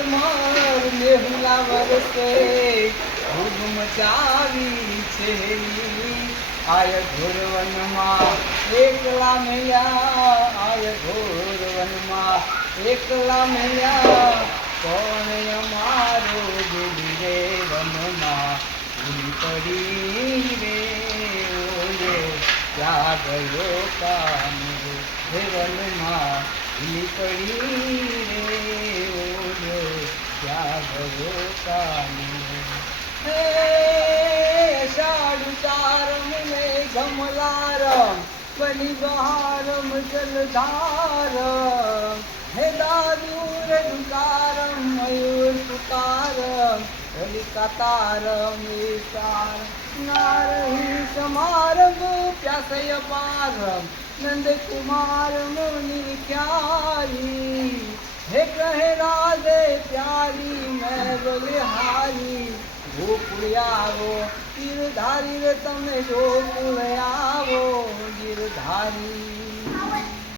ઝરમર મેહુલા વરસે ધૂમ મચાવી છે. આય ઘોરવનમાં એકલા મેળ્યા આય ઘોરવનમાં એકલા મેળ્યા કોણ અમારો ગુડી રે વનમાં ભૂલી પડી રે ઓલો ત્યાં ગયો કાનો હે વનમાં ભૂલી પડી રે. ત્યાં ગયો કાનો હે સાડુ તારમ ને ગમલારમ બની બહારમ જલધારમ હે દાદુ રે દુકારમ મયુર પુકારમ કલિકાતારમ ઈશાર નારહી સમારમ પ્યાસય પારમ નંદ કુમાર મુનિ ખ્યાલી હે કહે રાધે પ્યારી મેં બલિહારી ગોકુળ આવો ગીરધારી રે તમે ગોકુળ આવો ગીરધારી.